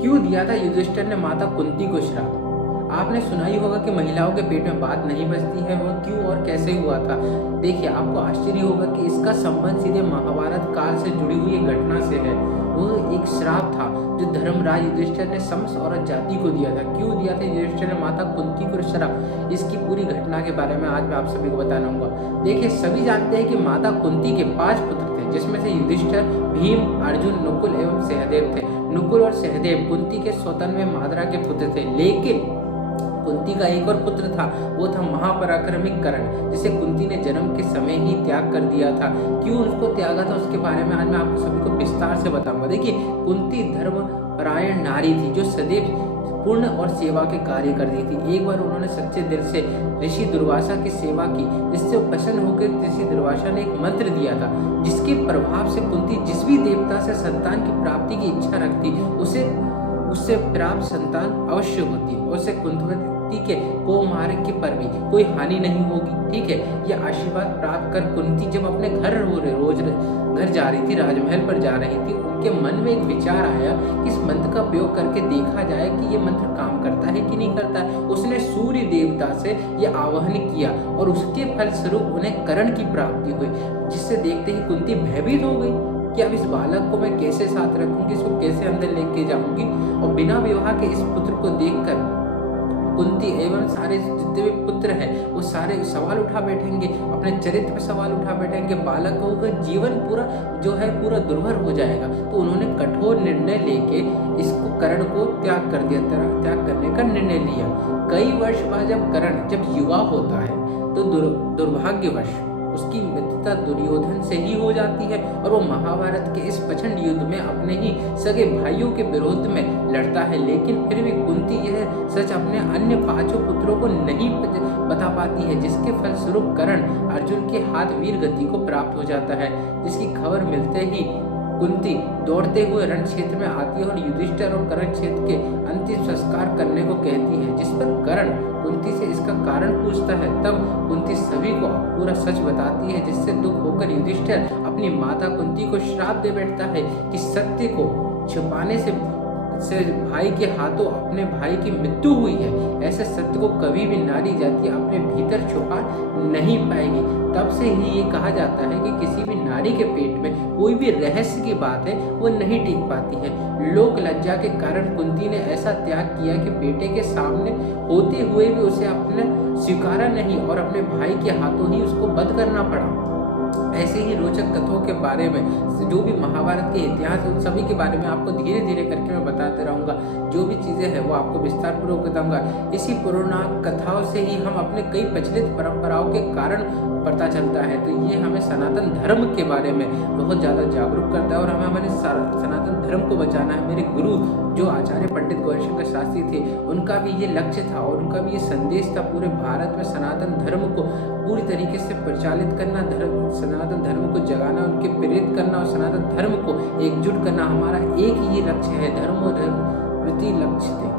क्यों दिया था युधिष्ठिर ने माता कुंती को श्राप? आपने सुना ही होगा कि महिलाओं के पेट में बात नहीं बचती है, वो क्यों और कैसे हुआ था। देखिए, आपको आश्चर्य होगा कि इसका संबंध सीधे महाभारत काल से जुड़ी हुई एक घटना से है। वो एक श्राप था जो धर्मराज युधिष्ठिर ने समस्त औरत जाति को दिया था। क्यों दिया था युधिष्ठिर ने माता कुंती को श्राप, इसकी पूरी घटना के बारे में आज मैं आप सभी को बताना चाहूंगा। देखिए, सभी जानते हैं कि माता कुंती के 5 पुत्र थे, जिसमें से युधिष्ठिर, भीम, अर्जुन, नकुल एवं सहदेव थे। नकुल और सहदेव कुंती के सौतन में माद्रा के पुत्र थे, लेकिन कुंती का एक और पुत्र था, वो था महापराक्रमी कर्ण, जिसे कुंती ने जन्म के समय ही त्याग कर दिया था। क्यों उसको त्यागा था, उसके बारे में आज मैं आपको सभी को विस्तार से बताऊंगा। देखिए, कुंती धर्मपरायण नारी थी जो सदैव पुण्य और सेवा के कार्य करती थी। एक बार उन्होंने सच्चे दिल से ऋषि दुर्वासा की सेवा की, जिससे प्रसन्न होकर ऋषि दुर्वासा ने एक मंत्र दिया था, जिसके प्रभाव से कुंती जिस भी देवता से संतान की प्राप्ति की इच्छा रखती, उससे प्राप्त संतान अवश्य होती। उससे कुंती के कौमार्ग पर भी कोई हानि नहीं होगी। ठीक है, यह आशीर्वाद प्राप्त कर कुंती जब अपने रोज घर जा रही थी, राजमहल पर जा रही थी, उनके मन में एक विचार आया कि इस मंत्र का प्रयोग करके देखा जाए कि ये मंत्र काम करता है कि नहीं करता है। उसने सूर्य देवता से यह आवाहन किया और उसके फलस्वरूप उन्हें कर्ण की प्राप्ति हुई, जिससे देखते ही कुंती भयभीत हो गई कि अब इस बालक को मैं कैसे साथ रखूंगी, इसको कैसे अंदर लेके जाऊंगी। और बिना विवाह के इस पुत्र को देखकर कुंती एवं सारे जितने भी पुत्र हैं वो सारे सवाल उठा बैठेंगे, अपने चरित्र पर सवाल उठा बैठेंगे, बालकों का जीवन पूरा दुर्भर हो जाएगा। तो उन्होंने कठोर निर्णय लेके इसको कर्ण को त्याग करने का निर्णय लिया। कई वर्ष बाद जब युवा होता है तो दुर्भाग्यवश उसकी मृत्यु दुर्योधन से ही हो जाती है और वो महाभारत के इस प्रचंड युद्ध में अपने ही सगे भाइयों के विरोध में लड़ता है। लेकिन फिर भी कुंती यह सच अपने अन्य 5 पुत्रों को नहीं बता पाती है, जिसके फलस्वरूप कर्ण अर्जुन के हाथ वीर गति को प्राप्त हो जाता है। जिसकी खबर मिलते ही कुंती दौड़ते हुए रण क्षेत्र में आती है और युधिष्ठिर और कर्ण क्षेत्र के अंतिम संस्कार करने को कहती है, जिस पर कर्ण कुंती से इसका कारण पूछता है। तब कुंती सभी को पूरा सच बताती है, जिससे दुख होकर युधिष्ठिर अपनी माता कुंती को श्राप दे बैठता है कि सत्य को छिपाने से भाई के हाथों अपने भाई की मृत्यु हुई है, ऐसे सत्य को कभी भी नारी जाति अपने भीतर छुपा नहीं पाएगी। तब से ही ये कहा जाता है कि किसी भी नारी के पेट में कोई भी रहस्य की बात है वो नहीं टिक पाती है। लोक लज्जा के कारण कुंती ने ऐसा त्याग किया कि बेटे के सामने होते हुए भी उसे अपने स्वीकारा नहीं और अपने भाई के हाथों ही उसको वध करना पड़ा। ऐसे ही रोचक कथाओं के बारे में, जो भी महाभारत के इतिहास उन सभी के बारे में आपको धीरे धीरे करके मैं बताते रहूंगा। जो भी चीजें हैं वो आपको विस्तार पूर्वक बताऊंगा। इसी पुराण कथाओं से ही हम अपने कई प्रचलित परंपराओं के कारण पता चलता है। तो ये हमें सनातन धर्म के बारे में बहुत ज़्यादा जागरूक करता है और हमें हमारे सनातन धर्म को बचाना है। मेरे गुरु जो आचार्य पंडित गौरीशंकर शास्त्री थे, उनका भी ये लक्ष्य था और उनका भी ये संदेश था पूरे भारत में सनातन धर्म को पूरी तरीके से प्रचालित करना, सनातन धर्म को जगाना, उनके प्रेरित करना और सनातन धर्म को एकजुट करना। हमारा एक ही लक्ष्य है, धर्म और धर्म प्रति लक्ष्य थे।